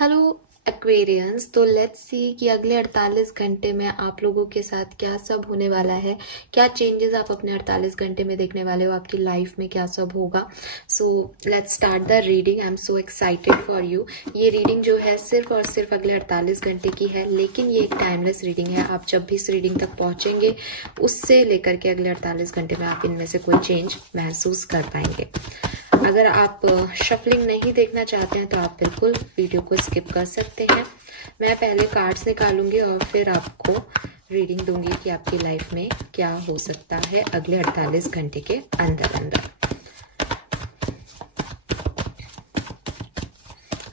Hello Aquarians. तो let's see कि अगले 48 घंटे में आप लोगों के साथ क्या सब होने वाला है, क्या चेंजेस आप अपने 48 घंटे में देखने वाले हो, आपकी लाइफ में क्या सब होगा। So let's start the reading. I am so excited for you. ये रीडिंग जो है सिर्फ और सिर्फ अगले 48 घंटे की है, लेकिन ये एक टाइमलेस रीडिंग है। आप जब भी इस रीडिंग तक पहुंचेंगे उससे लेकर के अगले 48 घंटे में आप इनमें से कोई चेंज महसूस कर पाएंगे। अगर आप शफलिंग नहीं देखना चाहते हैं तो आप बिल्कुल वीडियो को स्किप कर सकते हैं। मैं पहले कार्ड्स निकालूंगी और फिर आपको रीडिंग दूंगी कि आपकी लाइफ में क्या हो सकता है अगले 48 घंटे के अंदर अंदर।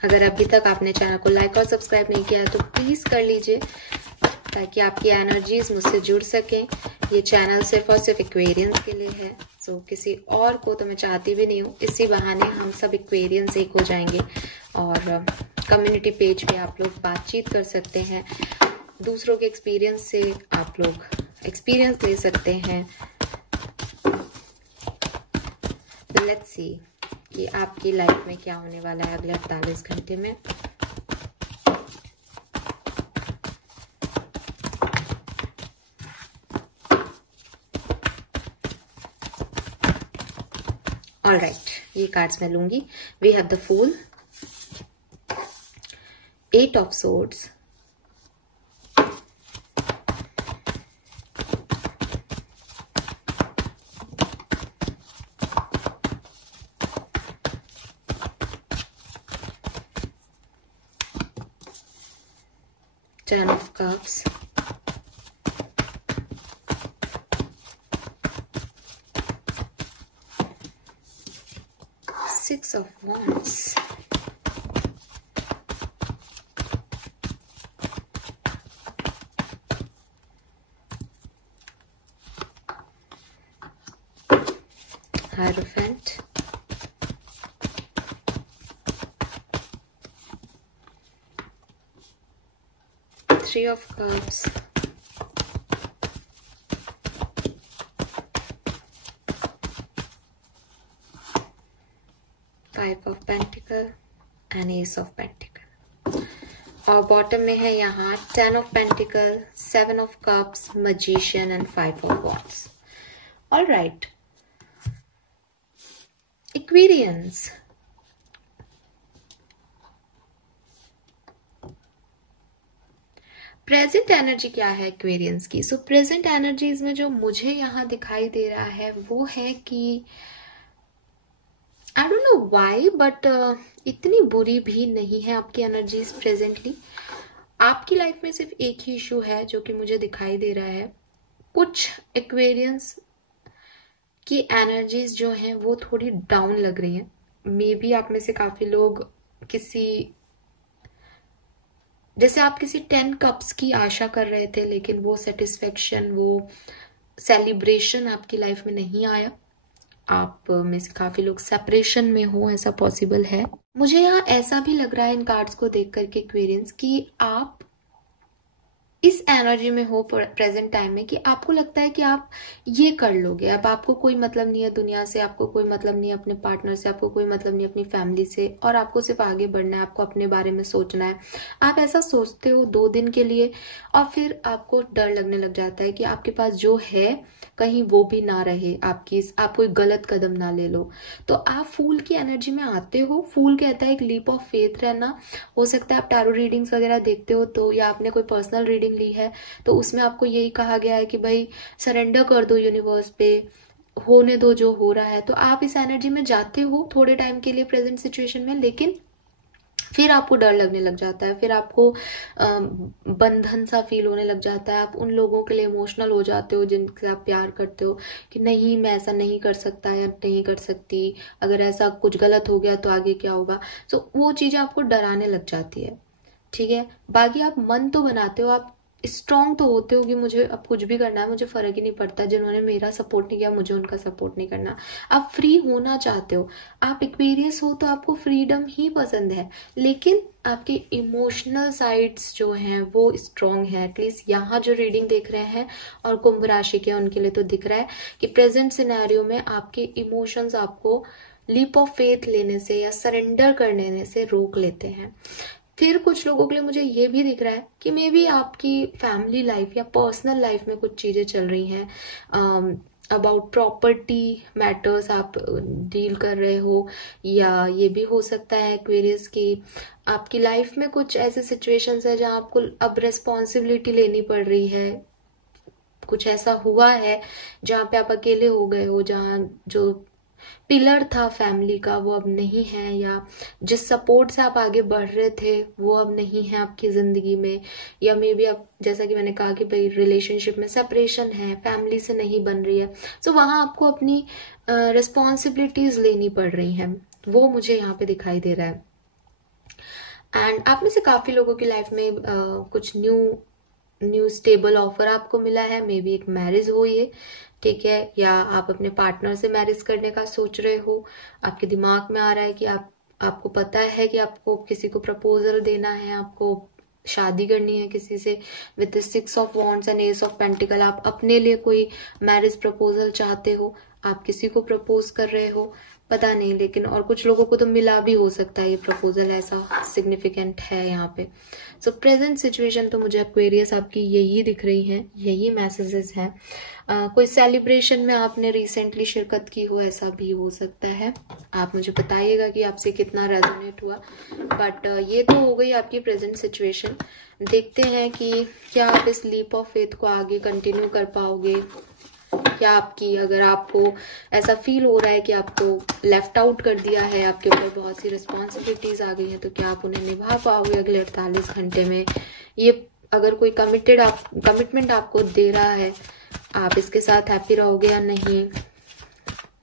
अगर अभी तक आपने चैनल को लाइक और सब्सक्राइब नहीं किया तो प्लीज कर लीजिए ताकि आपकी एनर्जीज मुझसे जुड़ सकें। ये चैनल सिर्फ और सिर्फ एक्वेरियंस के लिए है। सो किसी और को तो मैं चाहती भी नहीं हूँ। इसी बहाने हम सब एक्वेरियंस एक हो जाएंगे और कम्युनिटी पेज पे आप लोग बातचीत कर सकते हैं। दूसरों के एक्सपीरियंस से आप लोग एक्सपीरियंस ले सकते हैं। लेट्स सी कि आपकी लाइफ में क्या होने वाला है अगले 48 घंटे में। ऑल राइट, ये कार्ड्स मैं लूंगी। We have the fool, 8 of swords, Ten of Cups, Six of Wands, Hierophant, Three of Cups, Five of Pentacle and Ace of Pentacle। और बॉटम में है यहाँ 10 of Pentacle, 7 of Cups, Magician and 5 of Wands। All right, Aquarians, present energy क्या है Aquarians की। सो present energies में जो मुझे यहाँ दिखाई दे रहा है वो है कि I don't know why but इतनी बुरी भी नहीं है आपकी एनर्जीज प्रेजेंटली। आपकी लाइफ में सिर्फ एक ही इशू है जो कि मुझे दिखाई दे रहा है। कुछ एक्वेरियंस की एनर्जीज जो हैं वो थोड़ी डाउन लग रही हैं। मे बी आप में से काफी लोग जैसे आप किसी 10 कप्स की आशा कर रहे थे, लेकिन वो सेटिस्फेक्शन, वो सेलिब्रेशन आपकी लाइफ में नहीं आया। आप में से काफी लोग सेपरेशन में हो, ऐसा पॉसिबल है। मुझे यहाँ ऐसा भी लग रहा है इन कार्ड्स को देख करके एक्वेरियंस कि आप इस एनर्जी में हो प्रेजेंट टाइम में कि आपको लगता है कि आप ये कर लोगे। अब आपको कोई मतलब नहीं है दुनिया से, आपको कोई मतलब नहीं है अपने पार्टनर से, आपको कोई मतलब नहीं है अपनी फैमिली से, और आपको सिर्फ आगे बढ़ना है, आपको अपने बारे में सोचना है। आप ऐसा सोचते हो 2 दिन के लिए और फिर आपको डर लगने लग जाता है कि आपके पास जो है कहीं वो भी ना रहे, आप कोई गलत कदम ना ले लो। तो आप फूल की एनर्जी में आते हो। फूल कहता है एक लीप ऑफ फेथ रहना। हो सकता है आप टैरो रीडिंग्स वगैरह देखते हो तो, या आपने कोई पर्सनल रीडिंग ली है तो उसमें आपको यही कहा गया है कि भाई सरेंडर कर दो यूनिवर्स पे, होने दो जो हो रहा है। तो आप इस एनर्जी में जाते हो थोड़े टाइम के लिए प्रेजेंट सिचुएशन में, लेकिन फिर आपको डर लगने लग जाता है, फिर आपको बंधन सा फील होने लग जाता है। आप उन लोगों के लिए इमोशनल हो जाते हो जिनसे आप प्यार करते हो कि नहीं मैं ऐसा नहीं कर सकता या नहीं कर सकती, अगर ऐसा कुछ गलत हो गया तो आगे क्या होगा। सो वो चीजें आपको डराने लग जाती है। ठीक है, बाकी आप मन तो बनाते हो, आप स्ट्रांग तो होते हो कि मुझे अब कुछ भी करना है, मुझे फर्क ही नहीं पड़ता, जिन्होंने मेरा सपोर्ट नहीं किया मुझे उनका सपोर्ट नहीं करना। आप फ्री होना चाहते हो, आप एक्वेरियस हो तो आपको फ्रीडम ही पसंद है, लेकिन आपके इमोशनल साइड्स जो हैं वो स्ट्रांग है। एटलीस्ट यहाँ जो रीडिंग देख रहे हैं और कुंभ राशि के उनके लिए तो दिख रहा है कि प्रेजेंट सिनेरियो में आपके इमोशंस आपको लीप ऑफ फेथ लेने से या सरेंडर करने से रोक लेते हैं। फिर कुछ लोगों के लिए मुझे ये भी दिख रहा है कि मे बी आपकी फैमिली लाइफ या पर्सनल लाइफ में कुछ चीजें चल रही हैं, अबाउट प्रॉपर्टी मैटर्स आप डील कर रहे हो, या ये भी हो सकता है एक्वेरियस की आपकी लाइफ में कुछ ऐसे सिचुएशंस है जहां आपको अब रेस्पॉन्सिबिलिटी लेनी पड़ रही है, कुछ ऐसा हुआ है जहाँ पे आप अकेले हो गए हो, जहाँ जो पिलर था फैमिली का वो अब नहीं है, या जिस सपोर्ट से आप आगे बढ़ रहे थे वो अब नहीं है आपकी जिंदगी में, या मे बी आप जैसा कि मैंने कहा कि भाई रिलेशनशिप में सेपरेशन है, फैमिली से नहीं बन रही है, सो वहां आपको अपनी रिस्पॉन्सिबिलिटीज लेनी पड़ रही हैं, वो मुझे यहाँ पे दिखाई दे रहा है। एंड आप में से काफी लोगों की लाइफ में कुछ न्यू स्टेबल ऑफर आपको मिला है, मे बी एक मैरिज हो ये, ठीक है, या आप अपने पार्टनर से मैरिज करने का सोच रहे हो, आपके दिमाग में आ रहा है कि आपको पता है कि आपको किसी को प्रपोजल देना है, आपको शादी करनी है किसी से, with 6 of wands and S of pentacle आप अपने लिए कोई मैरिज प्रपोजल चाहते हो, आप किसी को प्रपोज कर रहे हो, पता नहीं, लेकिन और कुछ लोगों को तो मिला भी हो सकता है ये प्रपोजल, ऐसा सिग्निफिकेंट है यहाँ पे। सो प्रेजेंट सिचुएशन तो मुझे एक्वेरियस आपकी यही दिख रही है, यही मैसेजेस हैं। कोई सेलिब्रेशन में आपने रिसेंटली शिरकत की हो, ऐसा भी हो सकता है, आप मुझे बताइएगा कि आपसे कितना रेजोनेट हुआ। बट ये तो हो गई आपकी प्रेजेंट सिचुएशन। देखते हैं कि क्या आप इस लीप ऑफ फेथ को आगे कंटिन्यू कर पाओगे, क्या आपकी, अगर आपको ऐसा फील हो रहा है कि आपको लेफ्ट आउट कर दिया है, आपके ऊपर बहुत सी रिस्पॉन्सिबिलिटीज आ गई हैं, तो क्या आप उन्हें निभा पाओगे अगले 48 घंटे में। ये अगर कोई कमिटमेंट आपको दे रहा है, आप इसके साथ हैप्पी रहोगे या नहीं,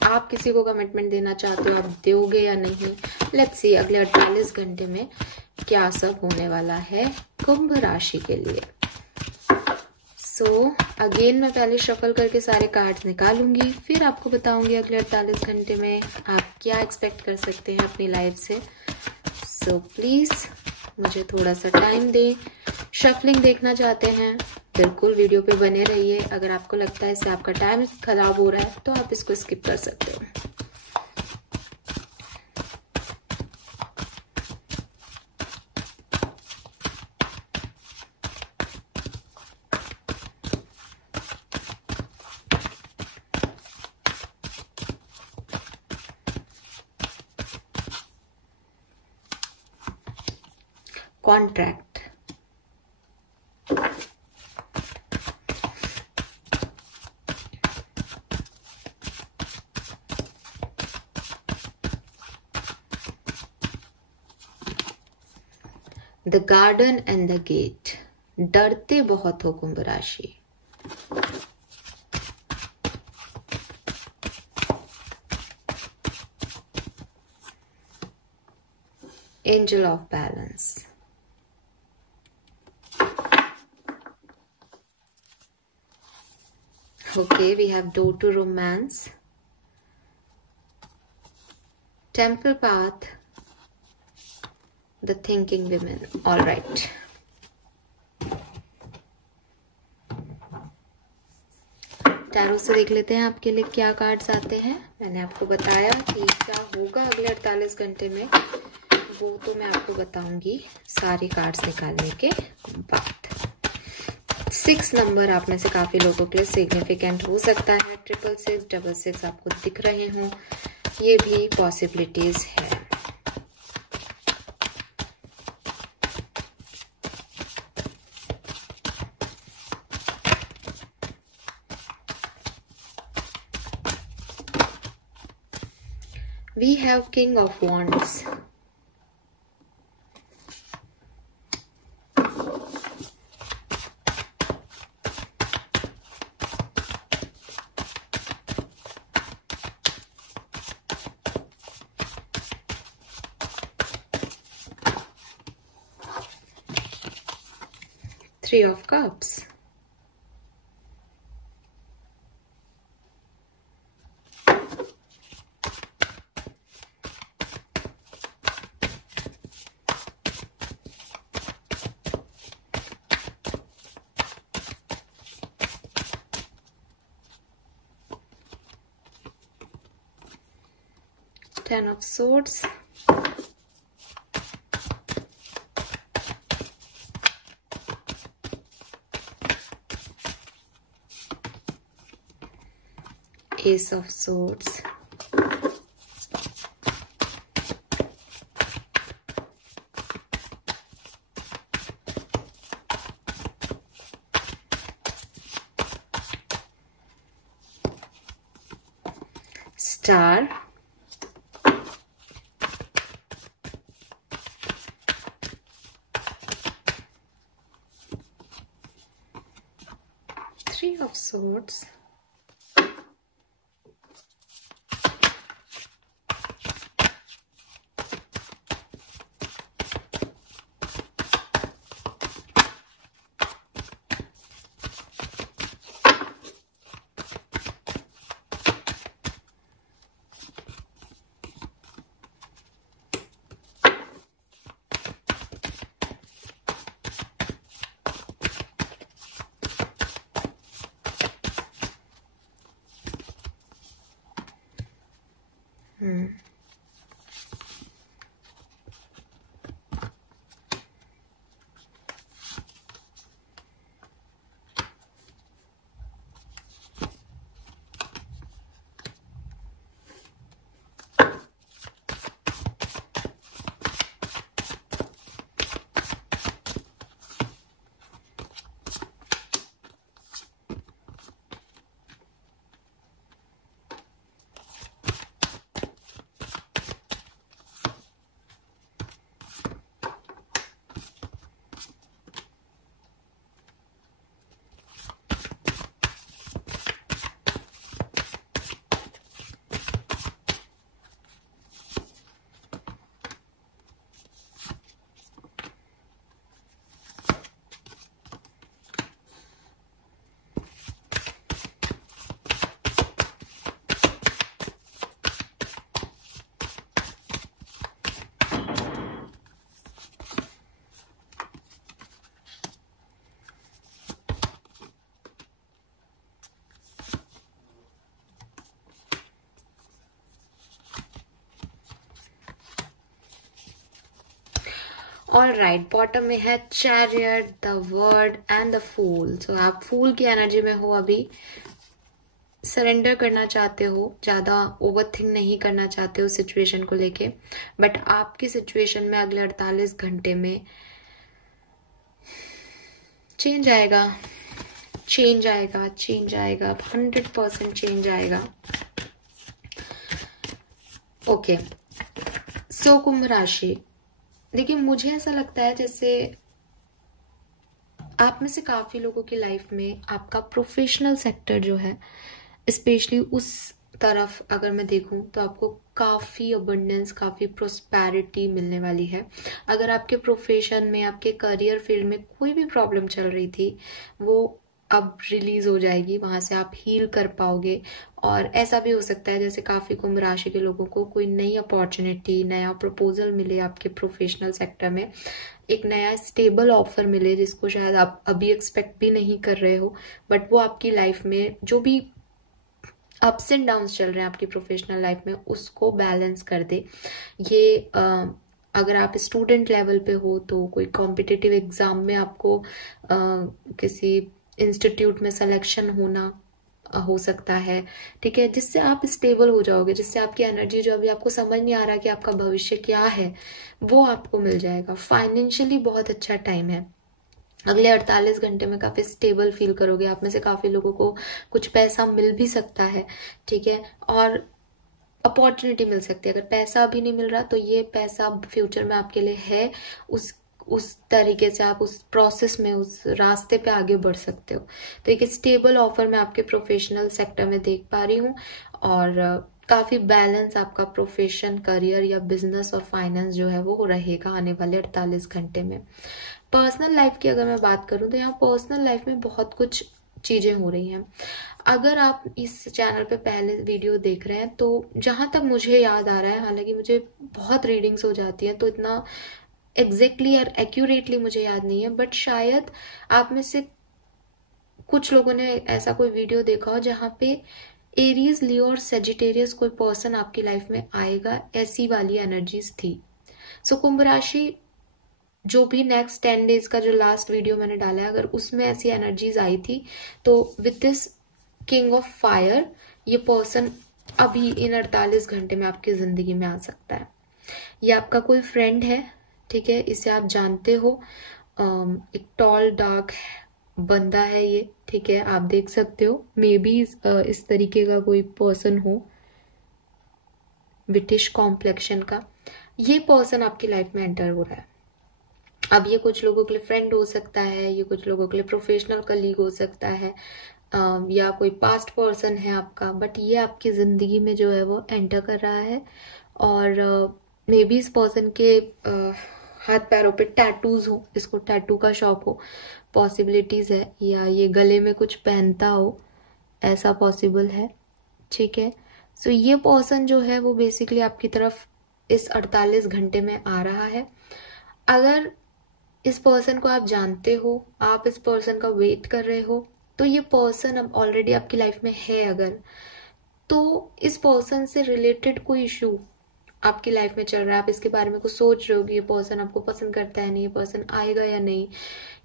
आप किसी को कमिटमेंट देना चाहते हो, आप दोगे या नहीं। लेट्स सी अगले 48 घंटे में क्या सब होने वाला है कुंभ राशि के लिए। सो अगेन मैं पहले शफल करके सारे कार्ड्स निकालूंगी, फिर आपको बताऊंगी अगले 48 घंटे में आप क्या एक्सपेक्ट कर सकते हैं अपनी लाइफ से। सो प्लीज मुझे थोड़ा सा टाइम दें। शफलिंग देखना चाहते हैं बिल्कुल वीडियो पे बने रहिए, अगर आपको लगता है इससे आपका टाइम खराब हो रहा है तो आप इसको स्किप कर सकते हो। Contract. The garden and the gate. डरते बहुत हो कुंभ राशि। Angel of balance. Okay, we have door to romance, temple path, the thinking women. All right. Tarot से देख लेते हैं आपके लिए क्या कार्ड्स आते हैं। मैंने आपको बताया कि क्या होगा अगले 48 घंटे में, वो तो मैं आपको बताऊंगी सारे कार्ड्स निकालने के बाद। 6 नंबर आप में से काफी लोगों के लिए सिग्निफिकेंट हो सकता है। 666, 66 आपको दिख रहे हों, ये भी पॉसिबिलिटीज है। We have King of Wands. Three of Cups. Ten of Swords. Ace of Swords, Star, Three of Swords, all right. Bottom में है chariot, the world and the fool. So आप फूल की एनर्जी में हो अभी, surrender करना चाहते हो, ज्यादा ओवरथिंक नहीं करना चाहते हो सिचुएशन को लेके, बट आपकी सिचुएशन में अगले 48 घंटे में चेंज आएगा, चेंज आएगा, चेंज आएगा, 100% चेंज आएगा। ओके, सो कुंभ राशि, देखिए मुझे ऐसा लगता है जैसे आप में से काफी लोगों की लाइफ में आपका प्रोफेशनल सेक्टर जो है, स्पेशली उस तरफ अगर मैं देखूं तो आपको काफी अबंडेंस, काफी प्रोस्पेरिटी मिलने वाली है। अगर आपके प्रोफेशन में, आपके करियर फील्ड में कोई भी प्रॉब्लम चल रही थी, वो अब रिलीज हो जाएगी, वहां से आप हील कर पाओगे। और ऐसा भी हो सकता है जैसे काफी कुंभ राशि के लोगों को कोई नई अपॉर्चुनिटी, नया प्रपोजल मिले आपके प्रोफेशनल सेक्टर में, एक नया स्टेबल ऑफर मिले जिसको शायद आप अभी एक्सपेक्ट भी नहीं कर रहे हो, बट वो आपकी लाइफ में जो भी अप्स एंड डाउन्स चल रहे हैं आपकी प्रोफेशनल लाइफ में उसको बैलेंस कर दे। ये अगर आप स्टूडेंट लेवल पे हो तो कोई कॉम्पिटिटिव एग्जाम में आपको किसी इंस्टीट्यूट में सिलेक्शन होना हो सकता है, ठीक है, जिससे आप स्टेबल हो जाओगे, जिससे आपकी एनर्जी जो अभी आपको समझ नहीं आ रहा कि आपका भविष्य क्या है वो आपको मिल जाएगा। फाइनेंशियली बहुत अच्छा टाइम है, अगले 48 घंटे में काफी स्टेबल फील करोगे। आप में से काफी लोगों को कुछ पैसा मिल भी सकता है, ठीक है, और अपॉर्चुनिटी मिल सकती है। अगर पैसा अभी नहीं मिल रहा तो ये पैसा फ्यूचर में आपके लिए है, उस तरीके से आप उस प्रोसेस में, उस रास्ते पे आगे बढ़ सकते हो। तो एक स्टेबल ऑफर मैं आपके प्रोफेशनल सेक्टर में देख पा रही हूँ, और काफी बैलेंस आपका प्रोफेशन, करियर या बिजनेस और फाइनेंस जो है वो रहेगा आने वाले 48 घंटे में। पर्सनल लाइफ की अगर मैं बात करूं तो यहाँ पर्सनल लाइफ में बहुत कुछ चीजें हो रही हैं। अगर आप इस चैनल पे पहले वीडियो देख रहे हैं तो जहां तक मुझे याद आ रहा है, हालांकि मुझे बहुत रीडिंग्स हो जाती है तो इतना एग्जैक्टली और एक्यूरेटली मुझे याद नहीं है, बट शायद आप में से कुछ लोगों ने ऐसा कोई वीडियो देखा हो जहां पे एरीज, लियो और सेजिटेरियस कोई पर्सन आपकी लाइफ में आएगा, ऐसी वाली एनर्जीज थी। सो कुंभ राशि, जो भी नेक्स्ट 10 डेज का जो लास्ट वीडियो मैंने डाला है, अगर उसमें ऐसी एनर्जीज आई थी तो with this king of fire ये पर्सन अभी इन 48 घंटे में आपकी जिंदगी में आ सकता है। ये आपका कोई फ्रेंड है, ठीक है, इसे आप जानते हो, एक टॉल डार्क बंदा है ये, ठीक है, आप देख सकते हो। मे बी इस तरीके का कोई पर्सन हो, ब्रिटिश कॉम्प्लेक्शन का। ये पर्सन आपकी लाइफ में एंटर हो रहा है। अब ये कुछ लोगों के लिए फ्रेंड हो सकता है, ये कुछ लोगों के लिए प्रोफेशनल कलीग हो सकता है, या कोई पास्ट पर्सन है आपका, बट ये आपकी जिंदगी में जो है वो एंटर कर रहा है। और मे बी इस पर्सन के हाथ पैरों पे टैटूज हो, इसको टैटू का शौक हो, पॉसिबिलिटीज है, या ये गले में कुछ पहनता हो, ऐसा पॉसिबल है, ठीक है। सो ये पर्सन जो है वो बेसिकली आपकी तरफ इस 48 घंटे में आ रहा है। अगर इस पर्सन को आप जानते हो, आप इस पर्सन का वेट कर रहे हो, तो ये पर्सन अब ऑलरेडी आपकी लाइफ में है अगर, तो इस पर्सन से रिलेटेड कोई इशू आपकी लाइफ में चल रहा है, आप इसके बारे में कुछ सोच रहे हो कि ये पर्सन आपको पसंद करता है नहीं, ये पर्सन आएगा या नहीं,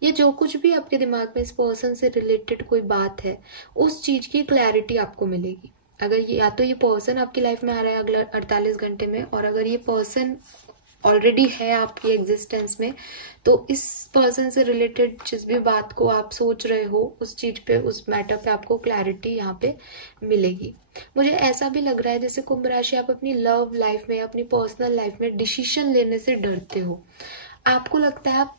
ये जो कुछ भी आपके दिमाग में इस पर्सन से रिलेटेड कोई बात है, उस चीज की क्लैरिटी आपको मिलेगी। अगर ये या तो ये पर्सन आपकी लाइफ में आ रहा है अगले 48 घंटे में, और अगर ये पर्सन ऑलरेडी है आपकी एग्जिस्टेंस में, तो इस पर्सन से रिलेटेड जिस भी बात को आप सोच रहे हो, उस चीज पे, उस मैटर पे आपको क्लैरिटी यहाँ पे मिलेगी। मुझे ऐसा भी लग रहा है जैसे कुंभ राशि, आप अपनी लव लाइफ में, अपनी पर्सनल लाइफ में डिसीजन लेने से डरते हो। आपको लगता है आप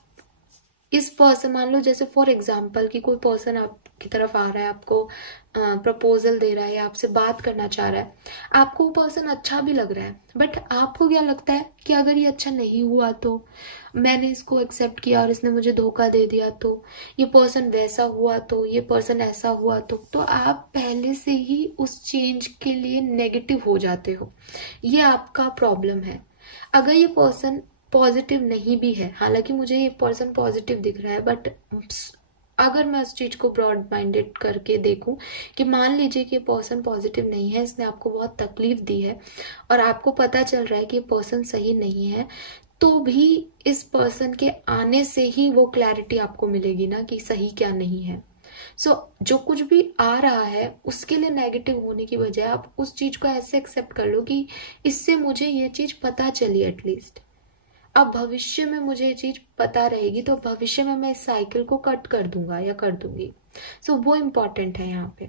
इस पर्सन, मान लो जैसे फॉर एग्जाम्पल कि कोई पर्सन आपकी तरफ आ रहा है, आपको प्रपोजल दे रहा है, आपसे बात करना चाह रहा है, आपको वो पर्सन अच्छा भी लग रहा है, बट आपको क्या लगता है कि अगर ये अच्छा नहीं हुआ तो, मैंने इसको एक्सेप्ट किया और इसने मुझे धोखा दे दिया तो, ये पर्सन वैसा हुआ तो, ये पर्सन ऐसा हुआ तो आप पहले से ही उस चेंज के लिए नेगेटिव हो जाते हो। ये आपका प्रॉब्लम है। अगर ये पर्सन पॉजिटिव नहीं भी है, हालांकि मुझे ये पर्सन पॉजिटिव दिख रहा है, बट अगर मैं उस चीज को ब्रॉड माइंडेड करके देखूं कि मान लीजिए कि ये पर्सन पॉजिटिव नहीं है, इसने आपको बहुत तकलीफ दी है और आपको पता चल रहा है कि ये पर्सन सही नहीं है, तो भी इस पर्सन के आने से ही वो क्लैरिटी आपको मिलेगी ना कि सही क्या नहीं है। जो कुछ भी आ रहा है उसके लिए नेगेटिव होने की बजाय आप उस चीज को ऐसे एक्सेप्ट कर लो कि इससे मुझे ये चीज पता चली एटलीस्ट, अब भविष्य में मुझे ये चीज पता रहेगी, तो भविष्य में मैं इस साइकिल को कट कर दूंगा या कर दूंगी। वो इम्पोर्टेंट है यहाँ पे।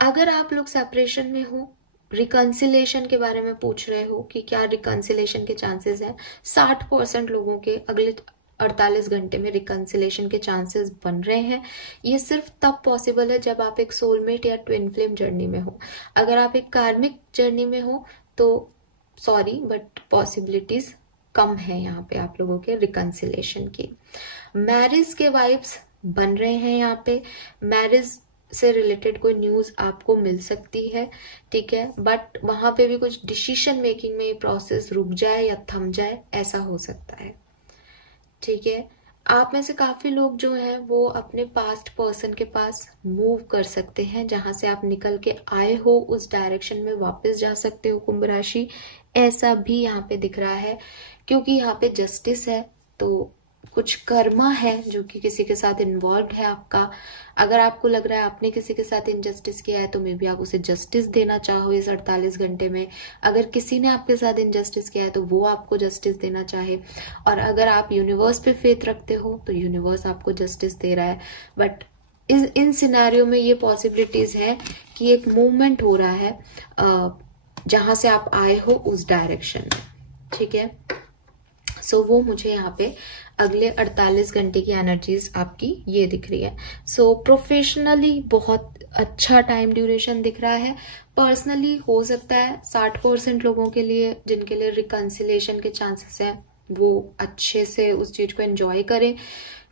अगर आप लोग सेपरेशन में हो, रिकंसिलेशन के बारे में पूछ रहे हो कि क्या रिकंसिलेशन के चांसेस हैं, 60% लोगों के अगले 48 घंटे में रिकंसिलेशन के चांसेस बन रहे हैं। ये सिर्फ तब पॉसिबल है जब आप एक सोलमेट या ट्विन फ्लेम जर्नी में हो। अगर आप एक कार्मिक जर्नी में हो तो सॉरी, बट पॉसिबिलिटीज कम है यहाँ पे आप लोगों के रिकंसिलेशन की। मैरिज के वाइब्स बन रहे हैं यहाँ पे, मैरिज से रिलेटेड कोई न्यूज आपको मिल सकती है, ठीक है, बट वहां पे भी कुछ डिसीजन मेकिंग में ये प्रोसेस रुक जाए या थम जाए, ऐसा हो सकता है, ठीक है। आप में से काफी लोग जो हैं वो अपने पास्ट पर्सन के पास मूव कर सकते हैं, जहां से आप निकल के आए हो उस डायरेक्शन में वापस जा सकते हो कुंभ राशि, ऐसा भी यहाँ पे दिख रहा है, क्योंकि यहाँ पे जस्टिस है, तो कुछ कर्मा है जो कि किसी के साथ इन्वॉल्व है आपका। अगर आपको लग रहा है आपने किसी के साथ इनजस्टिस किया है, तो मे बी आप उसे जस्टिस देना चाहो इस 48 घंटे में। अगर किसी ने आपके साथ इनजस्टिस किया है तो वो आपको जस्टिस देना चाहे, और अगर आप यूनिवर्स पे फेथ रखते हो तो यूनिवर्स आपको जस्टिस दे रहा है। बट इन सिनेरियो में ये पॉसिबिलिटीज है कि एक मूवमेंट हो रहा है जहां से आप आए हो उस डायरेक्शन में, ठीक है। वो मुझे यहाँ पे अगले 48 घंटे की एनर्जीज आपकी ये दिख रही है। प्रोफेशनली बहुत अच्छा टाइम ड्यूरेशन दिख रहा है। पर्सनली हो सकता है 60% लोगों के लिए, जिनके लिए रिकंसिलेशन के चांसेस है, वो अच्छे से उस चीज को एंजॉय करें।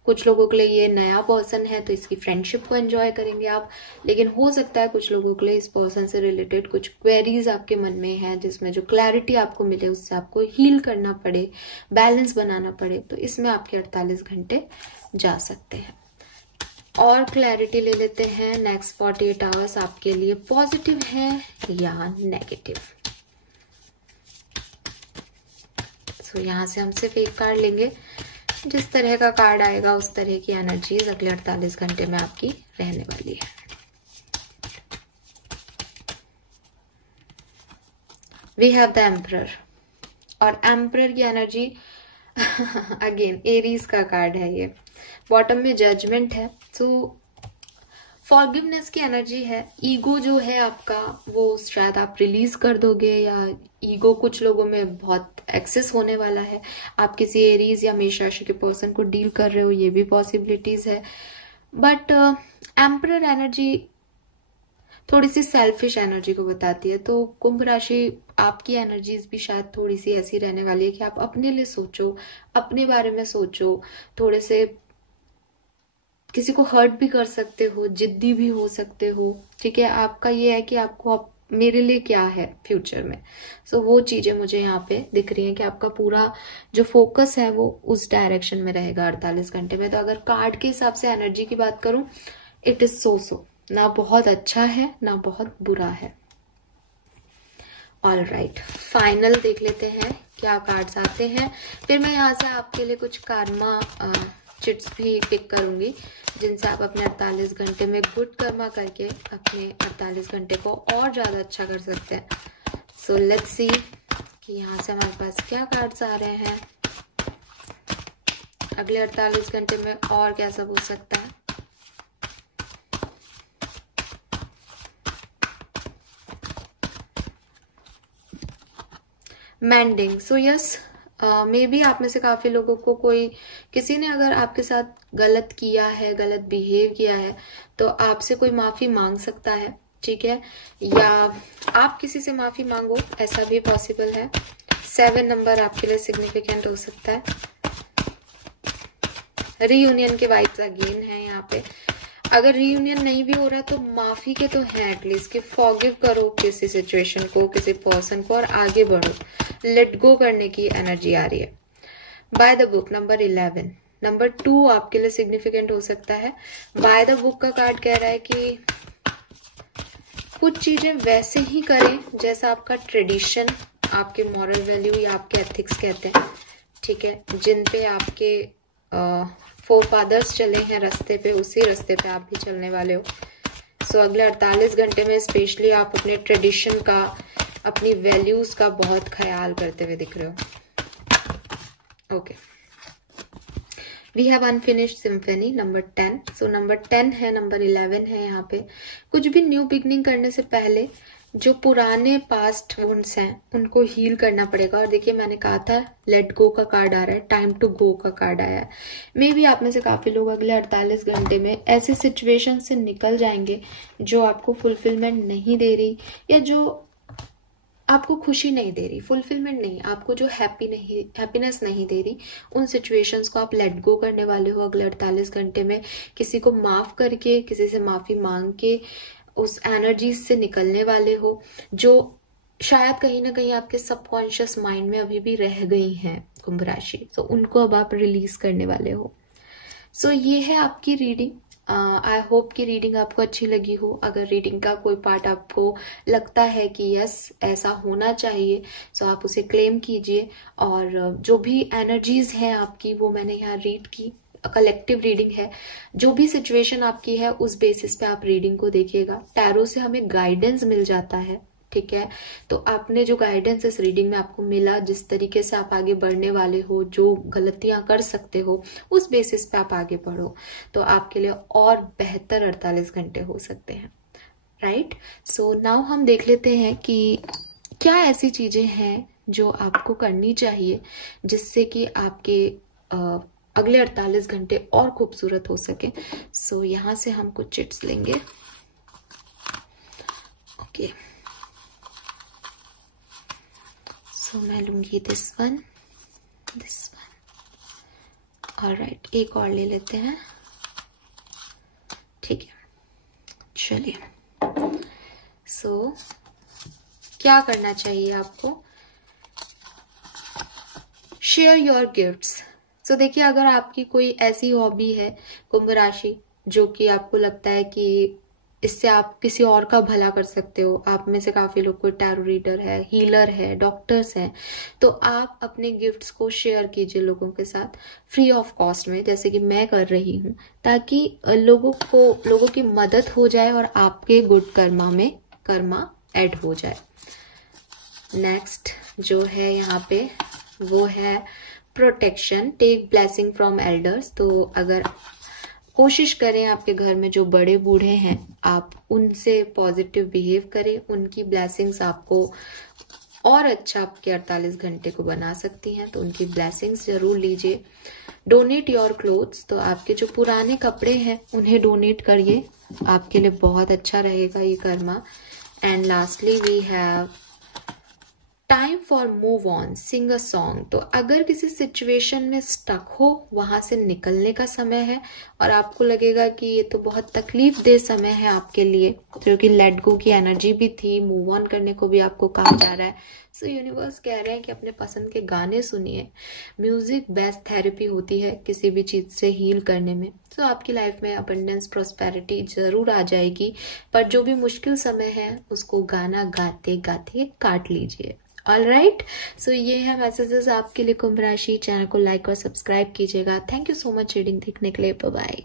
कुछ लोगों के लिए ये नया पर्सन है तो इसकी फ्रेंडशिप को एंजॉय करेंगे आप, लेकिन हो सकता है कुछ लोगों के लिए इस पर्सन से रिलेटेड कुछ क्वेरीज आपके मन में है, जिसमें जो क्लैरिटी आपको मिले उससे आपको हील करना पड़े, बैलेंस बनाना पड़े, तो इसमें आपके 48 घंटे जा सकते हैं। और क्लैरिटी ले लेते हैं, नेक्स्ट 48 आवर्स आपके लिए पॉजिटिव है या नेगेटिव। यहाँ से हम सिर्फ एक कार्ड लेंगे, जिस तरह का कार्ड आएगा उस तरह की एनर्जीज अगले 48 घंटे में आपकी रहने वाली है। वी हैव द एम्परर, और एम्परर की एनर्जी अगेन एरीज का कार्ड है ये। बॉटम में जजमेंट है, सो फॉरगिवनेस की एनर्जी है। ईगो जो है आपका वो शायद आप रिलीज कर दोगे, या ईगो कुछ लोगों में बहुत एक्सेस होने वाला है। आप किसी एरीज या मेष राशि के पर्सन को डील कर रहे हो, ये भी पॉसिबिलिटीज है। बट एम्परर एनर्जी थोड़ी सी सेल्फिश एनर्जी को बताती है। तो कुंभ राशि आपकी एनर्जीज भी शायद थोड़ी सी ऐसी रहने वाली है कि आप अपने लिए सोचो, अपने बारे में सोचो, थोड़े से किसी को हर्ट भी कर सकते हो, जिद्दी भी हो सकते हो, ठीक है। आपका ये है कि आपको मेरे लिए क्या है फ्यूचर में। सो वो चीजें मुझे यहाँ पे दिख रही हैं कि आपका पूरा जो फोकस है वो उस डायरेक्शन में रहेगा 48 घंटे में। तो अगर कार्ड के हिसाब से एनर्जी की बात करूं, इट इज सो ना बहुत अच्छा है ना बहुत बुरा है। ऑल राइट, फाइनल देख लेते हैं क्या कार्ड्स आते हैं। फिर मैं यहाँ से आपके लिए कुछ कार्मा चिट्स भी पिक करूंगी, जिनसे आप अपने 48 घंटे में गुड कर्मा करके अपने 48 घंटे को और ज्यादा अच्छा कर सकते हैं। सो लेट्स सी कि यहाँ से हमारे पास क्या कार्ड्स आ रहे हैं अगले 48 घंटे में, और क्या सब हो सकता है। मैंडिंग, सो यस, मे बी आप में से काफी लोगों को किसी ने अगर आपके साथ गलत किया है, गलत बिहेव किया है, तो आपसे कोई माफी मांग सकता है, ठीक है, या आप किसी से माफी मांगो, ऐसा भी पॉसिबल है। 7 नंबर आपके लिए सिग्निफिकेंट हो सकता है। रीयूनियन के वाइब्स अगेन है यहाँ पे। अगर रीयूनियन नहीं भी हो रहा है तो माफी के तो है एटलीस्ट, कि फॉरगिव करो किसी सिचुएशन को, किसी पर्सन को, और आगे बढ़ो। लेट गो करने की एनर्जी आ रही है। By the book number 11, number 2 आपके लिए सिग्निफिकेंट हो सकता है। बाय द बुक का कार्ड कह रहा है कि कुछ चीजें वैसे ही करें जैसा आपका ट्रेडिशन, आपके मॉरल वैल्यू या आपके एथिक्स कहते हैं, ठीक है, जिन पे आपके फोरफादर्स चले हैं रास्ते पे, उसी रास्ते पे आप भी चलने वाले हो। सो अगले 48 घंटे में स्पेशली आप अपने ट्रेडिशन का, अपनी वैल्यूज का बहुत ख्याल करते हुए दिख रहे हो। Okay, we have unfinished symphony number 10। So number 10 है, नंबर 11 है। यहाँ पे कुछ भी न्यू बिगनिंग करने से पहले जो पुराने पास्ट वुंड्स हैं उनको हील करना पड़ेगा। और देखिए मैंने कहा था लेट गो का कार्ड आ रहा है, टाइम टू गो का कार्ड आया है। मे बी आप में से काफी लोग अगले 48 घंटे में ऐसे सिचुएशन से निकल जाएंगे जो आपको फुलफिलमेंट नहीं दे रही, या जो आपको खुशी नहीं दे रही, फुलफिलमेंट नहीं, आपको जो हैप्पीनेस नहीं दे रही, उन सिचुएशंस को आप लेट गो करने वाले हो अगले 48 घंटे में। किसी को माफ करके, किसी से माफी मांग के उस एनर्जी से निकलने वाले हो जो शायद कहीं ना कहीं आपके सबकॉन्शियस माइंड में अभी भी रह गई हैं कुंभ राशि। तो उनको अब आप रिलीज करने वाले हो। सो ये है आपकी रीडिंग। आई होप कि रीडिंग आपको अच्छी लगी हो। अगर रीडिंग का कोई पार्ट आपको लगता है कि यस ऐसा होना चाहिए, सो आप उसे क्लेम कीजिए। और जो भी एनर्जीज हैं आपकी वो मैंने यहाँ रीड की, कलेक्टिव रीडिंग है। जो भी सिचुएशन आपकी है उस बेसिस पे आप रीडिंग को देखिएगा। टैरो से हमें गाइडेंस मिल जाता है, ठीक है। तो आपने जो गाइडेंस इस रीडिंग में आपको मिला, जिस तरीके से आप आगे बढ़ने वाले हो, जो गलतियां कर सकते हो, उस बेसिस पे आप आगे बढ़ो तो आपके लिए और बेहतर 48 घंटे हो सकते हैं, राइट। सो नाउ हम देख लेते हैं कि क्या ऐसी चीजें हैं जो आपको करनी चाहिए जिससे कि आपके अगले 48 घंटे और खूबसूरत हो सके। सो यहाँ से हम कुछ चिट्स लेंगे। ओके, सो मैं लूंगी दिस वन, ऑलराइट, एक और ले लेते हैं, ठीक है, चलिए। सो क्या करना चाहिए आपको? Share your gifts. सो देखिए, अगर आपकी कोई ऐसी हॉबी है कुंभ राशि जो कि आपको लगता है कि इससे आप किसी और का भला कर सकते हो, आप में से काफी लोग कोई टैरो रीडर है, हीलर है, डॉक्टर्स हैं, तो आप अपने गिफ्ट्स को शेयर कीजिए लोगों के साथ फ्री ऑफ कॉस्ट में, जैसे कि मैं कर रही हूँ, ताकि लोगों की मदद हो जाए और आपके गुड कर्मा में कर्मा ऐड हो जाए। नेक्स्ट जो है यहाँ पे वो है protection, take blessing from elders. तो अगर कोशिश करें आपके घर में जो बड़े बूढ़े हैं आप उनसे पॉजिटिव बिहेव करें, उनकी ब्लेसिंग्स आपको और अच्छा आपके 48 घंटे को बना सकती हैं, तो उनकी ब्लेसिंग्स जरूर लीजिए। डोनेट योर क्लोथ्स, तो आपके जो पुराने कपड़े हैं उन्हें डोनेट करिए, आपके लिए बहुत अच्छा रहेगा ये karma. And lastly we have time for move on, sing a song. तो अगर किसी सिचुएशन में स्टक हो, वहां से निकलने का समय है और आपको लगेगा कि ये तो बहुत तकलीफ दे समय है आपके लिए, क्योंकि लेट गो की एनर्जी भी थी, मूव ऑन करने को भी आपको कहा जा रहा है। सो यूनिवर्स कह रहे हैं कि अपने पसंद के गाने सुनिए। म्यूजिक बेस्ट थेरेपी होती है किसी भी चीज से हील करने में। सो आपकी लाइफ में अबंडेंस प्रॉस्पेरिटी जरूर आ जाएगी, पर जो भी मुश्किल समय है उसको गाना गाते गाते काट लीजिए। ऑलराइट, सो ये है मैसेजेस आपके लिए कुंभ राशि। चैनल को लाइक और सब्सक्राइब कीजिएगा। Thank you so much reading देखने के लिए। Bye bye.